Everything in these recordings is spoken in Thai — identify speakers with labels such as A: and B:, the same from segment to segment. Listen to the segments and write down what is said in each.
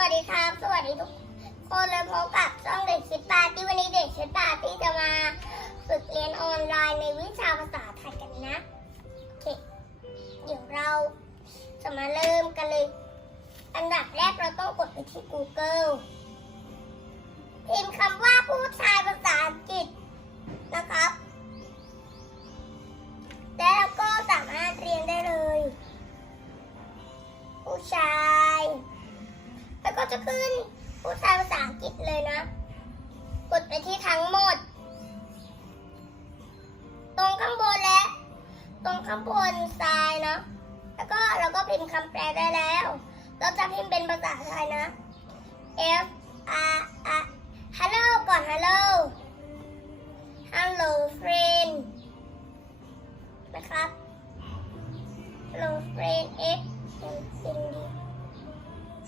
A: วัสดีครับ สวัสดีทุกคนเลยพบกับช่องเด็กชิดปาร์ตี้วันนี้เด็กชิดปาร์ตี้จะมาฝึกเรียนออนไลน์ในวิชาภาษาไทยกันนะโอเคเดี๋ยวเราจะมาเริ่มกันเลย อันดับแรกเราต้องกดไปที่ Google พิมพ์คำว่าผู้ชายภาษาอังกฤษนะครับ แล้วก็สามารถเรียนได้เลย ผู้ชาย ก็จะขึ้นผู้ชายภาษาอังกฤษเลยนะ กดไปที่ทั้งหมด ตรงข้างบนและ ตรงข้างบนซ้ายนะ แล้วก็เราก็พิมพ์คำแปลได้แล้ว เราจะพิมพ์เป็นภาษาไทยนะ F R R Hello ก่อน Hello Hello friend นะครับ Hello friend X N D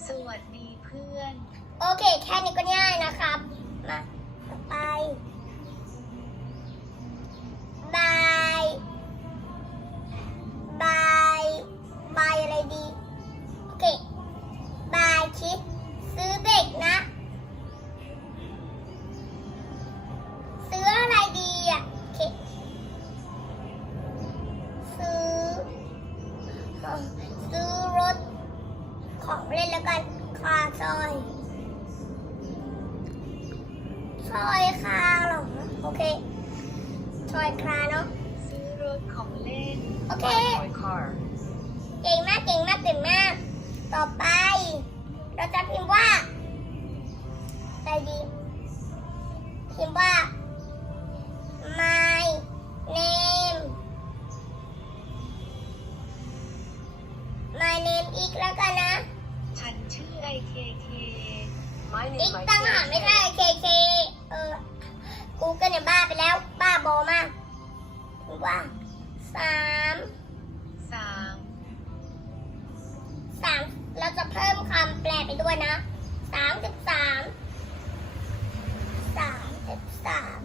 B: สวัสดี เพื่อน
A: โอเค แค่นี้ก็ง่ายนะครับ มาไปบายบายบายอะไรดี โอเคบายคิด ซื้อเด็กนะ ซื้ออะไรดีอะโอเคซื้อ ซื้อรถของเล่นแล้วกัน คาซอยซอยคาหรอโอเคซอยคาเนาะ
B: ซื้อรถของเล่น
A: โอเคเก่งมากเก่งมากเก่งมาก ต่อไป เราจะพิมพ์ว่าอะไรดีพิมพ์ว่า my name my name อีกแล้วกันนะ
B: ชื่อ IKK
A: อีกตั้งหากไม่ได้เคเคเออกูเกิลเนี่ยบ้าไปแล้ว บ้าบอมากพิมพ์ว่าสาม
B: สาม
A: สามเราจะเพิ่มคำแปลไปด้วยนะสามสิบสามสามสิบสาม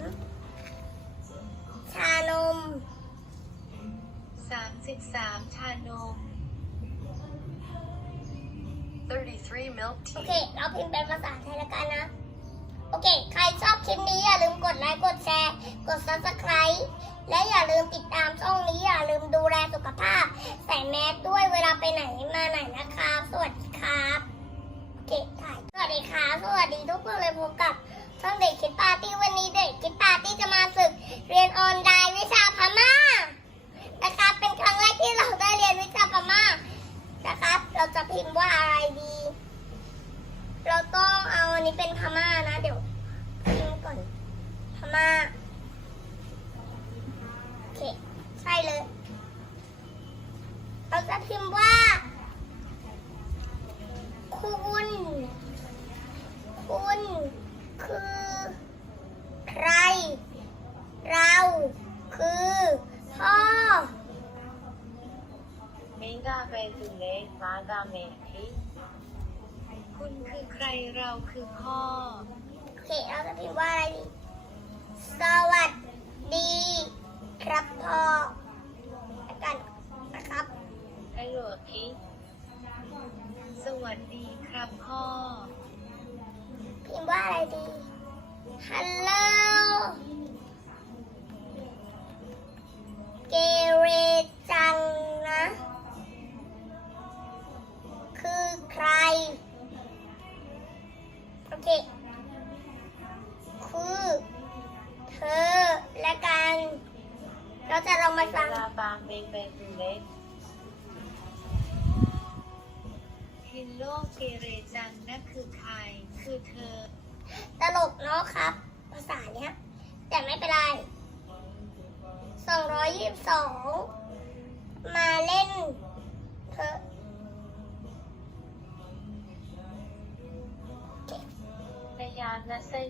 A: ชานม
B: สามสิบสามชานม 33 milk
A: โอ
B: tea
A: เค เราพิมพ์เป็นภาษาไทยแล้วกันนะ โอเค ใครชอบคลิปนี้อย่าลืมกดไลค์ กดแชร์ กด subscribe และอย่าลืมติดตามช่องนี้ อย่าลืมดูแลสุขภาพ ใส่แมสด้วยเวลาไปไหนมาไหนนะครับ สวัสดีครับ โอเคถ่ายสวัสดีครับ สวัสดีทุกคนเลยพบกับช่องเด็กคิดปาร์ตี้วันนี้เด็กคิดปาร์ตี้จะมาเยนออนไลน์วิชาพม่า นะครับ เป็นครั้งแรกที่เราได้เรียนวิชาพม่า นะครับ เราจะพิมพ์ว่าอะไรดี เราต้องเอาอันนี้เป็นพม่านะ เดี๋ยวพิมพ์ก่อน พม่า โอเค ใช่เลย เราจะพิมพ์ว่า คุณ คุณ คือ ใคร เรา คือพ่อ
B: Mega b e t u l e Maga m e k i คุณคือใครเราคือพ่อ
A: โอเคเราจะพิมพ์ว่าอะไรดีสวัสดี ครับพ่อแล้วกันนะครับ
B: Hello Ki สวัสดีครับพ่อ
A: พิมพ์ว่าอะไรดีฮัลโหล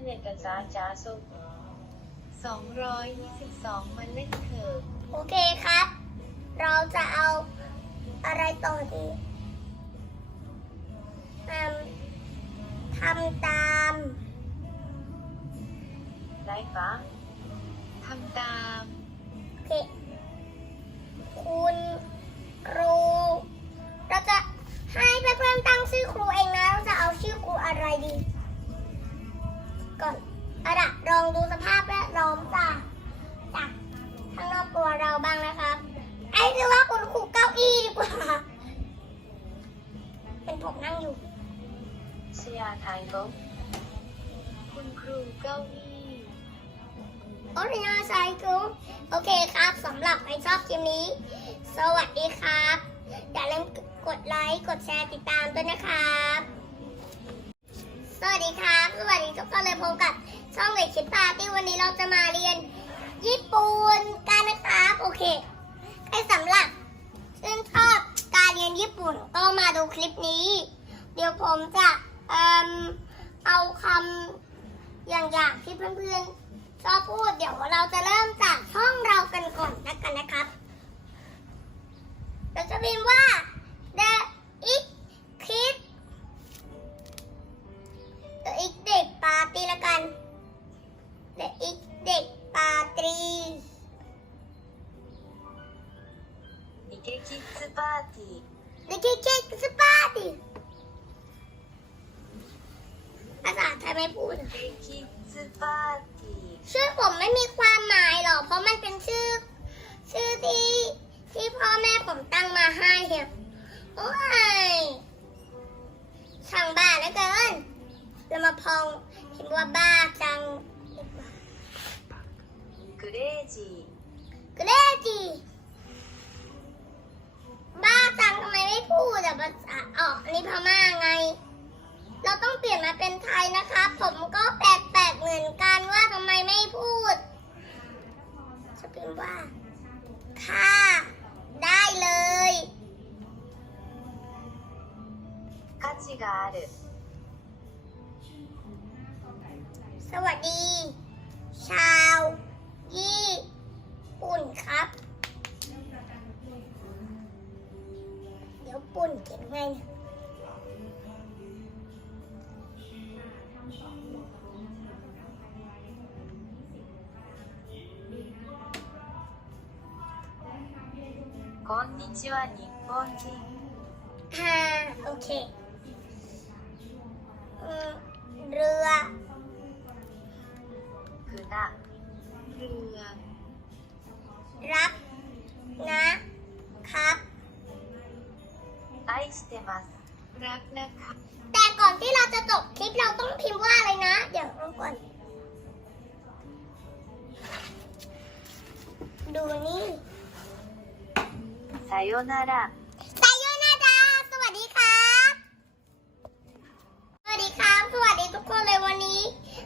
A: เส้
B: นเนกจ้าจ้าสุสองร้อยยี่สิบสองมาเล่นเถอะ
A: โอเคครับ เราจะเอาอะไรต่อดีทำทำตาม
B: ได้ปะทำตาม
A: โอเค ผมนั่งอยู่
B: ชยไทยลบคุณครูเก้าอี้
A: โอรินาไซคิลโอเคครับสำหรับใครชอบคลิปนี้ สวัสดีครับ อย่าลืมกดไลค์ กดแชร์ติดตามด้วยนะครับ สวัสดีครับ สวัสดีทุกคนเลยพบกับช่องเด็กคิดปาร์ตี้วันนี้เราจะมาเรียน ญี่ปุ่นกันนะครับ โอเค ใครสำหรับชื่นชอบ การเรียนญี่ปุ่นก็มาดูคลิปนี้ เดี๋ยวผมจะเอิ่มเอาคำอย่างๆที่เพื่อนๆชอบพูดเดี๋ยวเราจะเริ่มจากห้องเรากันก่อนนะกันนะครับเราจะพิมพ์ว่า the it kid
B: イケキッズパーティー
A: the kid kids party ภาษาไทยไม่พูด
B: イケキッズパーティー
A: ชื่อผมไม่มีความหมายหรอก เพราะมันเป็นชื่อ ชื่อที่ที่พ่อแม่ผมตั้งมาให้เนี่ยโอ้ยช่างบ้าเหลือเกินเรามาพองคิดว่าบ้าจัง
B: クレイジ
A: กเรจีบ้า พม่าไง เราต้องเปลี่ยนมาเป็นไทยนะครับ ผมก็แปลกๆเหมือนกันว่าทำไมไม่พูด จะพิมพ์ว่า ค่ะ ได้เลย
B: ー価値がある
A: สวัสดี ชาว ญี่ปุ่นครับ เดี๋ยวปุ่นเขียนไงเนี่ย
B: ちは日本人
A: ฮ่าโอเคอืมเรือ
B: 船เรือ
A: รับนะครับ
B: 愛してますรักนะคะ
A: แต่ก่อนที่เราจะจบคลิปเราต้องพิมพ์ว่าอะไรนะ เดี๋ยวรบก่อน ดูนี่ ยโยนาระสสวัสดีครับ สวัสดีครับ สวัสดีทุกคนเลยวันนี้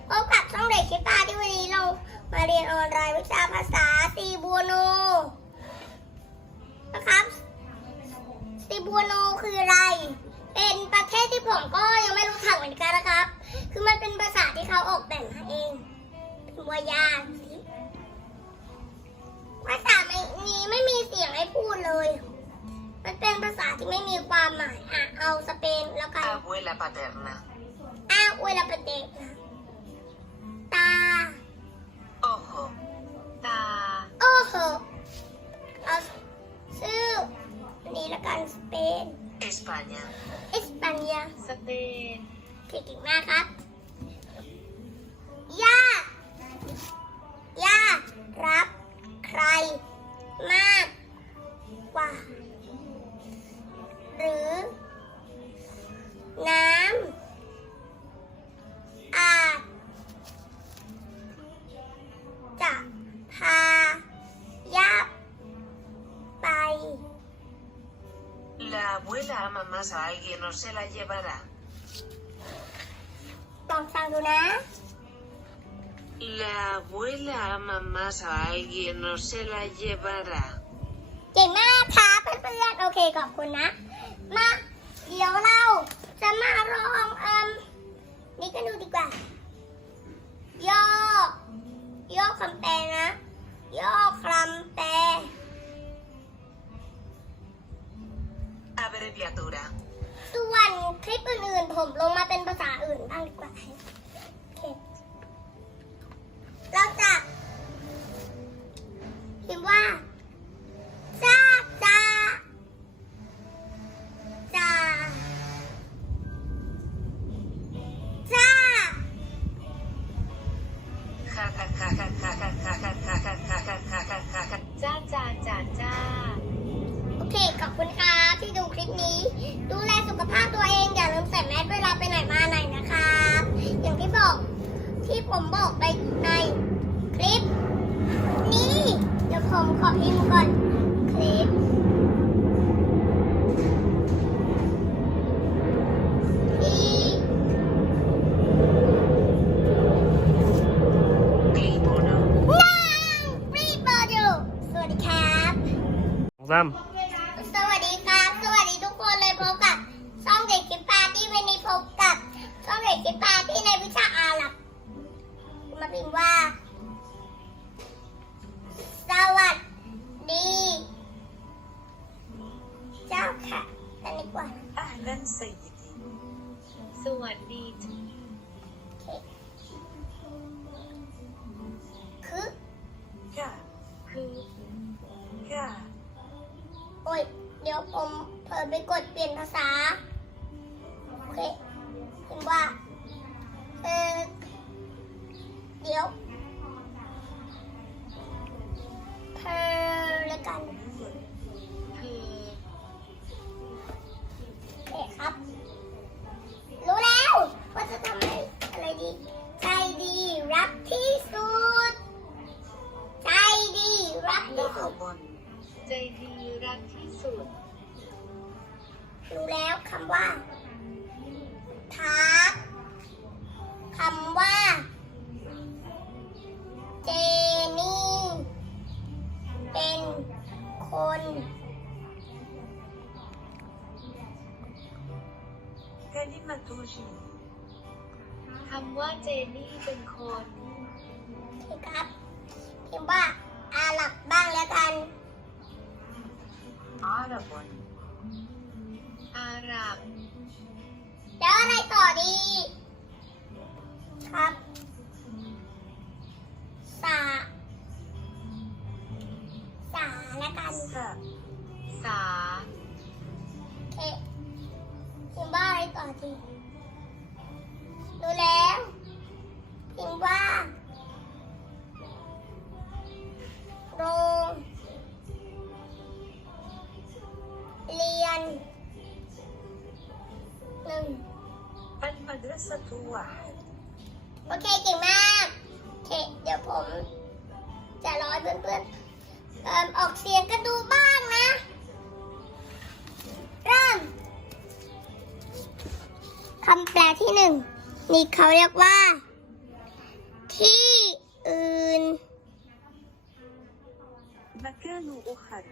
A: พบกับช่องเด็กชิปาที่วันนี้เรามาเรียนออนไลน์วิชาภาษาซีบัวโนนะครับซีบัวโนคืออะไร เป็นประเทศที่ผมก็ยังไม่รู้จักเหมือนกันนะครับ คือมันเป็นภาษาที่เขาออกแบบมาเองเป็นวยาซ ภาษาไม่นี้ไม่มีเสียงให้พูดเลย มันเป็นภาษาที่ไม่มีความหมายอะเอาสเปนแล้วกัน
C: Abuela paterna.
A: อ้าวเวลาประเด็กนะ ตา
C: Ojo.
B: ตา
A: โอ้โหเอาชื่ออันนี้ละกันสเปน
C: España.
A: อิสปาเนีย
B: สเปน
A: เก่งมากครับ
C: La abuela ama más a alguien o se la llevará.
A: ลองฟังดูนะ
C: La abuela ama más a alguien o se la llevará.
A: เก่งมากครับเพื่อนๆโอเคขอบคุณนะ มา เดี๋ยวเราจะมาลองเอิม ดูแลสุขภาพตัวเองอย่าลืมใส่แมสเวลาไปไหนมาไหนนะครับ อย่างที่บอกที่ผมบอกไปในคลิป นี้เดี๋ยวผมขอพิมพ์ก่อนคลิปที่
C: Clipono.
A: นั่งรีบมาดูสวัสดีครับ
D: สอ เจ้า
A: ค่ะอันนี้ก่อนอะนั่นสิสวัสดีจ้คื
B: อค่ะ
A: คือ
B: ค่ะ
A: โอ้ย เดี๋ยวผมเพิ่ไปกดเปลี่ยนภาษา โอเคเห็นว่า เออเดี๋ยว
B: ค
A: น
C: كلمة جي
B: คำว่าเจนี่เป็นคน
A: โอเคครับพิมพ์ว่าอาหลับบ้างแล้วกัน
C: عرب
B: อาหรับ
A: แล้วอะไรต่อดี ครับ สา สาแ แล้วกัน
C: ค่ะ
B: สา
A: เอพิมบ้าอะไรก่อนดีรู้แล้วพิมบ้าโรงเรียนหนึ่ง
C: เป็นมาดรสตัว
A: โอเคเก่งมากโอเคเดี๋ยวผมจะร้อยเพื่อนๆ เอิ่มออกเสียงกันดูบ้างนะ เริ่มคำแปลที่หนึ่งนี่เขาเรียกว่า ที่อื่น
C: مكان آخر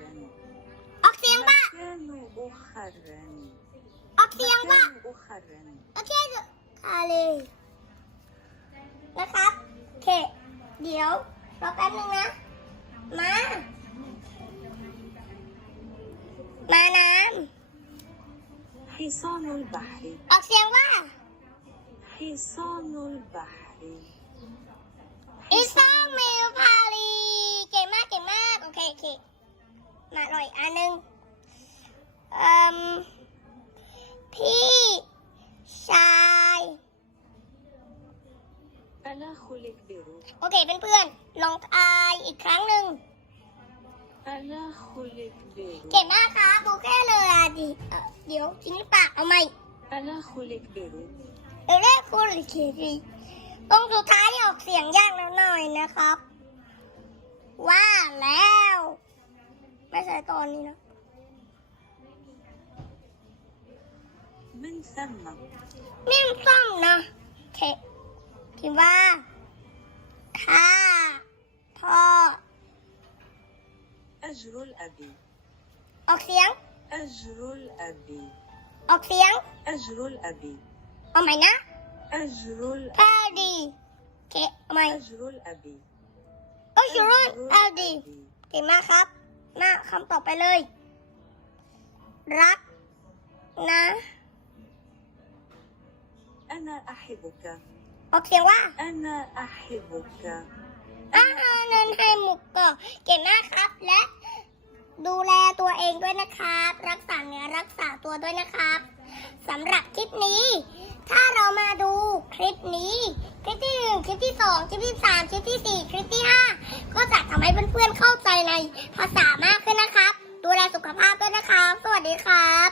A: ออกเสียงว่า
C: مكان آخر
A: ออกเสียงว่า
C: مكان آخر
A: โอเคทะเลนะครับ โอเค เดี๋ยวรอแป๊บนึงนะ มา มาน้
C: حصان البحر ำ
A: ออกเสียงว่า
C: حصان البحر
A: อิซอมมิลพาลีเก่งมากเก่งมาก โอเคโอเค มาหน่อยอันหนึ่งเอ่มพี่ชาย
C: أنا خلق بروح
A: โอเคเพื่อนๆลองทายอีกครั้งหนึ่ง
C: อันน่าคุย
A: เด็กเก่งมากครับโอเคเลยอะดีเดี๋ยวทิ้งปากเอาไหม
C: อันน่
A: คุยเด็กเดี๋ยเรียกคุยเคด็กตรงสุดท้ายที่ออกเสียงยากแล้วหน่อยนะครับ ว่าแล้ว ไม่ใช่ตอนนี้นะ
C: มิ่งซ่อม
A: นะมิ่งซ่อมนะเทคิดว่า
C: أجر الأبي
A: ออกเสียง
C: أجر الأبي
A: ออกเสียง
C: أجر الأبي
A: เอาใหม่นะ
C: أجر
A: พาดีโอเคเอาใหม่
C: أجر الأبي
A: โอ้ยชูรุ่นเอาดีเก่งมากครับ มาคำต่อไปเลย รัก นะ
C: أنا أحبك
A: ออกเสียงว่า
C: أنا أحبك
A: อาหารนั้นให้หมุกก็เก่งมากครับ และ ดูแลตัวเองด้วยนะครับ รักษาเนื้อรักษาตัวด้วยนะครับสำหรับคลิปนี้ ถ้าเรามาดูคลิปนี้ คลิปที่หนึ่งคลิปที่สองคลิปที่สามคลิปที่สี่คลิปที่ห้าก็จะทำให้เพื่อนๆเข้าใจในภาษามากขึ้นนะครับ ดูแลสุขภาพด้วยนะครับ สวัสดีครับ